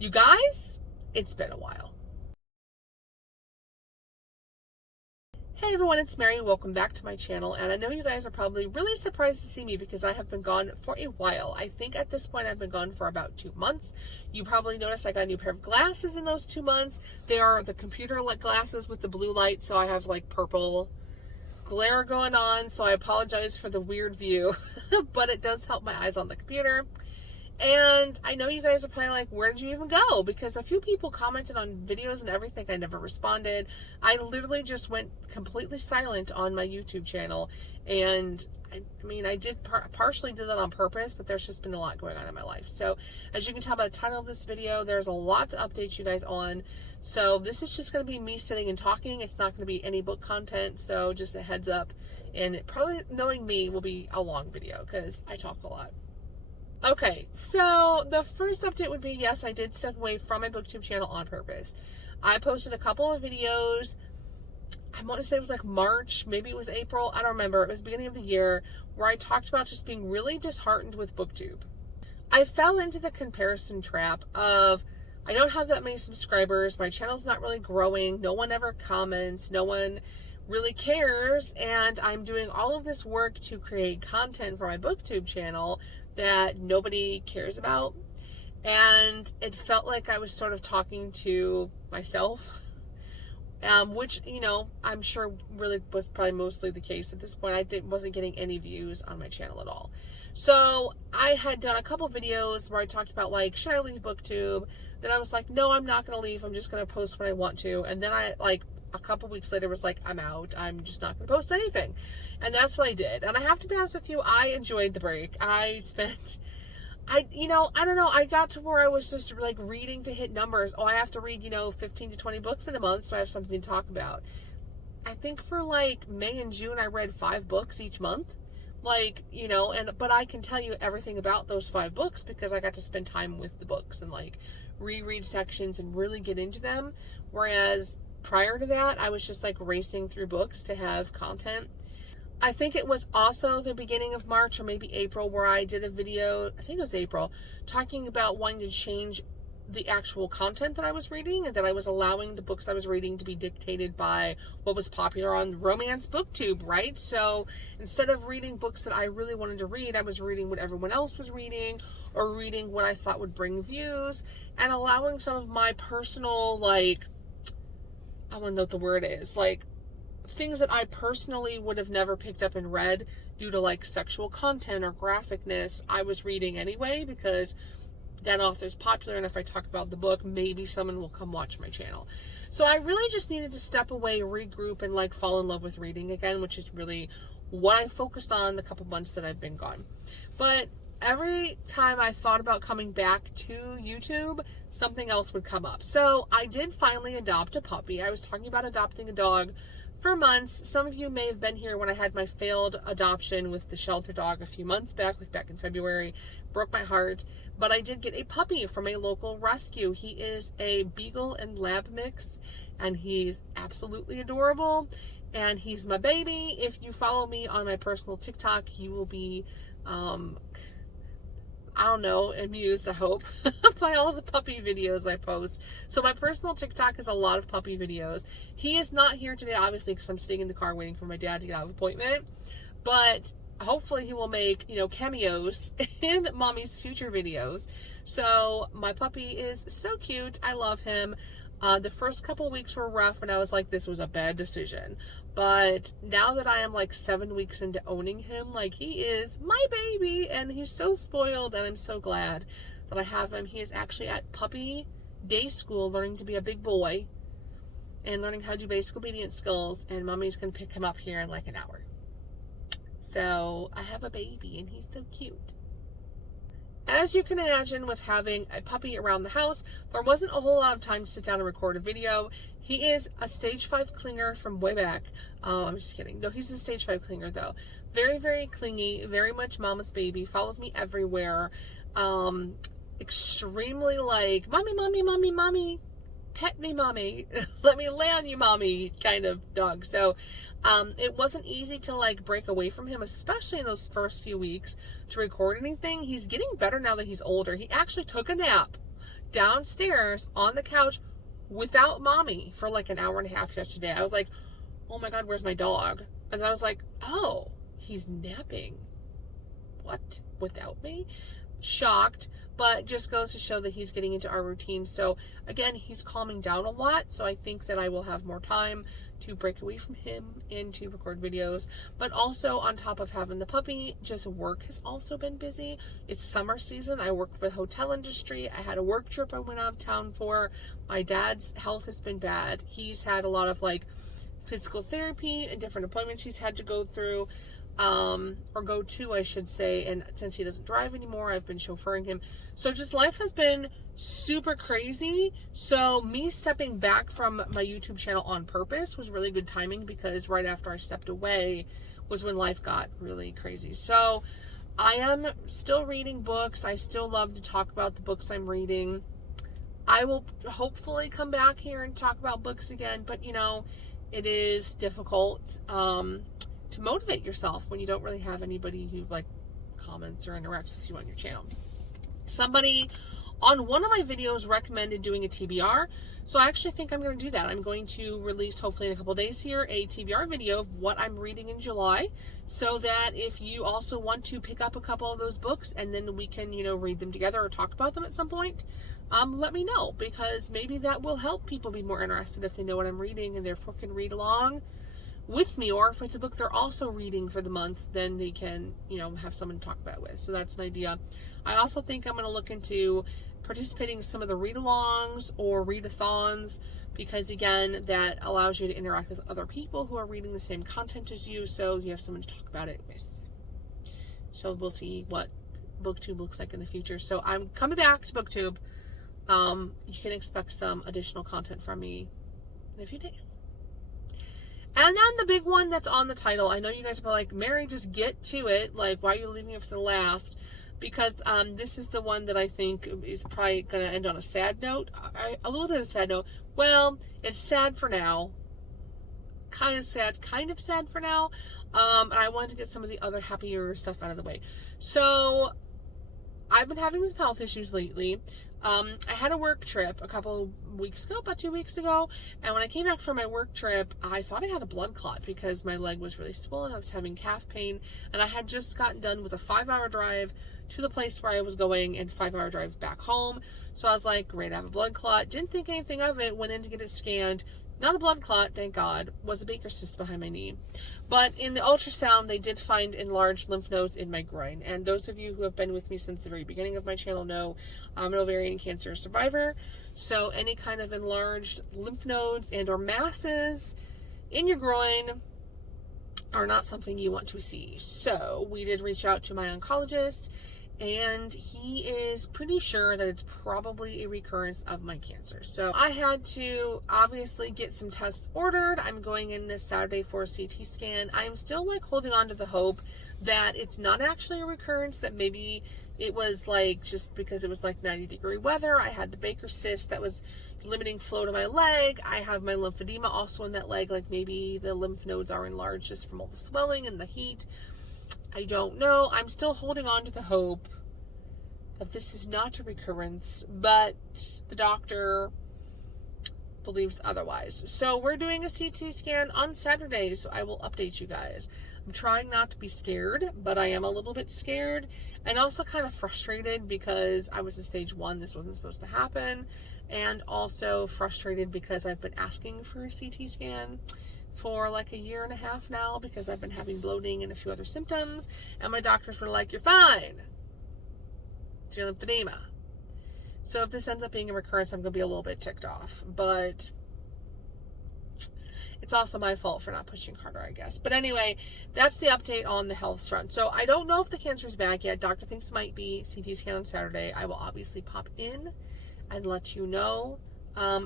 You guys, it's been a while. Hey everyone, it's Mary. Welcome back to my channel. And I know you guys are probably really surprised to see me because I have been gone for a while. I think at this point I've been gone for about 2 months. You probably noticed I got a new pair of glasses in those 2 months. They are the computer glasses with the blue light, so I have like purple glare going on. So I apologize for the weird view, but it does help my eyes on the computer. And I know you guys are probably like, where did you even go? Because a few people commented on videos and everything. I never responded. I literally just went completely silent on my YouTube channel. And I mean, I did partially did that on purpose, but there's just been a lot going on in my life. So as you can tell by the title of this video, there's a lot to update you guys on. So this is just going to be me sitting and talking. It's not going to be any book content. So just a heads up. And it probably, knowing me, will be a long video because I talk a lot. Okay, so the first update would be, yes, I did step away from my Booktube channel on purpose. I posted a couple of videos, I want to say it was like March, maybe it was April, I don't remember. It was the beginning of the year, where I talked about just being really disheartened with Booktube. I fell into the comparison trap of, I don't have that many subscribers, my channel's not really growing, no one ever comments, no one really cares, and I'm doing all of this work to create content for my Booktube channel that nobody cares about. And it felt like I was sort of talking to myself, which, you know, I'm sure really was probably mostly the case at this point. I wasn't getting any views on my channel at all. So I had done a couple videos where I talked about like, should I leave Booktube? Then I was like, no, I'm not going to leave. I'm just going to post when I want to. And then I like a couple weeks later was like, I'm out. I'm just not going to post anything. And that's what I did. And I have to be honest with you, I enjoyed the break. I don't know, I got to where I was just like reading to hit numbers. Oh, I have to read, 15 to 20 books in a month, so I have something to talk about. I think for like May and June, I read 5 books each month. Like, but I can tell you everything about those 5 books because I got to spend time with the books and like reread sections and really get into them. Whereas prior to that, I was just like racing through books to have content. I think it was also the beginning of March or maybe April where I did a video, I think it was April, talking about wanting to change the actual content that I was reading and that I was allowing the books I was reading to be dictated by what was popular on romance Booktube, right? So instead of reading books that I really wanted to read, I was reading what everyone else was reading or reading what I thought would bring views and allowing some of my personal, like, I want to know what the word is, like, things that I personally would have never picked up and read due to like sexual content or graphicness, I was reading anyway because that author's popular, and if I talk about the book, maybe someone will come watch my channel. So I really just needed to step away, regroup, and like fall in love with reading again, which is really what I focused on the couple months that I've been gone. But every time I thought about coming back to YouTube, something else would come up. So I did finally adopt a puppy. I was talking about adopting a dog for months. Some of you may have been here when I had my failed adoption with the shelter dog a few months back, like back in February. Broke my heart. But I did get a puppy from a local rescue. He is a Beagle and Lab mix, and he's absolutely adorable. And he's my baby. If you follow me on my personal TikTok, you will be, I don't know, amused, I hope, by all the puppy videos I post. So my personal TikTok is a lot of puppy videos. He is not here today, obviously, because I'm staying in the car waiting for my dad to get out of an appointment. But hopefully he will make, cameos in Mommy's future videos. So my puppy is so cute. I love him. The first couple weeks were rough and I was like, this was a bad decision. But now that I am like 7 weeks into owning him, like he is my baby and he's so spoiled and I'm so glad that I have him. He is actually at puppy day school learning to be a big boy and learning how to do basic obedience skills, and Mommy's going to pick him up here in like an hour. So I have a baby and he's so cute. As you can imagine, with having a puppy around the house, there wasn't a whole lot of time to sit down and record a video. He is a stage 5 clinger from way back. I'm just kidding. No, he's a stage 5 clinger though. Very, very clingy, very much mama's baby, follows me everywhere. Extremely like, mommy, mommy, mommy, mommy, pet me, mommy, let me lay on you, mommy, kind of dog. So it wasn't easy to like break away from him, especially in those first few weeks, to record anything. He's getting better now that he's older. He actually took a nap. downstairs on the couch without mommy for like an hour and a half yesterday. I was like, oh my God, where's my dog? And I was like, oh, he's napping. What? Without me? Shocked, but just goes to show that he's getting into our routine. So again, he's calming down a lot. So I think that I will have more time to break away from him and to record videos. But also on top of having the puppy, just work has also been busy. It's summer season. I work for the hotel industry. I had a work trip I went out of town for. My dad's health has been bad. He's had a lot of like physical therapy and different appointments he's had to go through. Or go to, I should say, and since he doesn't drive anymore, I've been chauffeuring him. So just life has been super crazy. So me stepping back from my YouTube channel on purpose was really good timing, because right after I stepped away was when life got really crazy. So I am still reading books. I still love to talk about the books I'm reading. I will hopefully come back here and talk about books again, but you know, it is difficult, to motivate yourself when you don't really have anybody who like comments or interacts with you on your channel. Somebody on one of my videos recommended doing a TBR, so I actually think I'm going to do that. I'm going to release, hopefully in a couple days here, a TBR video of what I'm reading in July, so that if you also want to pick up a couple of those books and then we can, you know, read them together or talk about them at some point, let me know, because maybe that will help people be more interested if they know what I'm reading and therefore can read along with me. Or if it's a book they're also reading for the month, then they can, you know, have someone to talk about it with. So that's an idea. I also think I'm going to look into participating in some of the read-alongs or read-a-thons, because again, that allows you to interact with other people who are reading the same content as you, so you have someone to talk about it with. So we'll see what Booktube looks like in the future. So I'm coming back to Booktube. You can expect some additional content from me in a few days. And then the big one that's on the title, I know you guys are probably like, Mary, just get to it. Like, why are you leaving it for the last? Because this is the one that I think is probably going to end on a sad note. A little bit of a sad note. Well, it's sad for now. Kind of sad for now. And I wanted to get some of the other happier stuff out of the way. So, I've been having some health issues lately. I had a work trip a couple weeks ago, about 2 weeks ago, and when I came back from my work trip, I thought I had a blood clot because my leg was really swollen. I was having calf pain, and I had just gotten done with a 5-hour drive to the place where I was going and 5-hour drive back home. So I was like, great, I have a blood clot. Didn't think anything of it, went in to get it scanned. Not a blood clot, thank God. Was a Baker's cyst behind my knee. But in the ultrasound, they did find enlarged lymph nodes in my groin. And those of you who have been with me since the very beginning of my channel know I'm an ovarian cancer survivor. So any kind of enlarged lymph nodes and or masses in your groin are not something you want to see. So we did reach out to my oncologist, and he is pretty sure that it's probably a recurrence of my cancer. So I had to obviously get some tests ordered. I'm going in this Saturday for a CT scan. I'm still like holding on to the hope that it's not actually a recurrence, that maybe it was like just because it was like 90-degree weather. I had the Baker's cyst that was limiting flow to my leg. I have my lymphedema also in that leg. Like maybe the lymph nodes are enlarged just from all the swelling and the heat. I don't know. I'm still holding on to the hope that this is not a recurrence, but the doctor believes otherwise. So we're doing a CT scan on Saturday, so I will update you guys. I'm trying not to be scared, but I am a little bit scared and also kind of frustrated because I was in stage 1. This wasn't supposed to happen. And also frustrated because I've been asking for a CT scan for like a year and a half now because I've been having bloating and a few other symptoms, and my doctors were like, you're fine, it's your lymphedema. So if this ends up being a recurrence, I'm gonna be a little bit ticked off, but it's also my fault for not pushing harder, I guess. But anyway, that's the update on the health front. So I don't know if the cancer's back yet. Doctor thinks it might be. CT scan on Saturday. I will obviously pop in and let you know.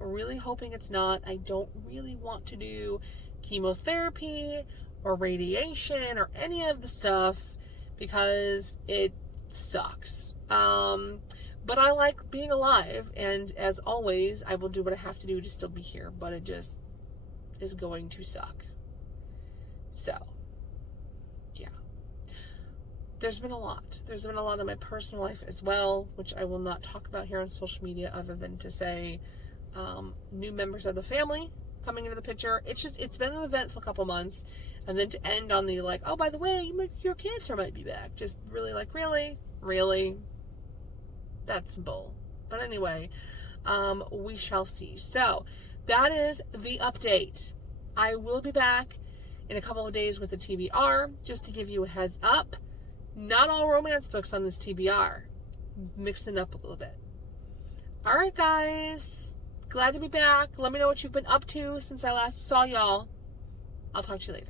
Really hoping it's not. I don't really want to do chemotherapy or radiation or any of the stuff because it sucks. But I like being alive, and as always, I will do what I have to do to still be here, but it just is going to suck. So, yeah. there's been a lot. There's been a lot in my personal life as well, which I will not talk about here on social media other than to say new members of the family coming into the picture. It's been an eventful couple months. And then to end on the like, oh, by the way, your cancer might be back. Just really like, really? That's bull. But anyway, we shall see. So that is the update. I will be back in a couple of days with the TBR, just to give you a heads up. Not all romance books on this TBR. Mixing it up a little bit. All right, guys. Glad to be back. Let me know what you've been up to since I last saw y'all. I'll talk to you later.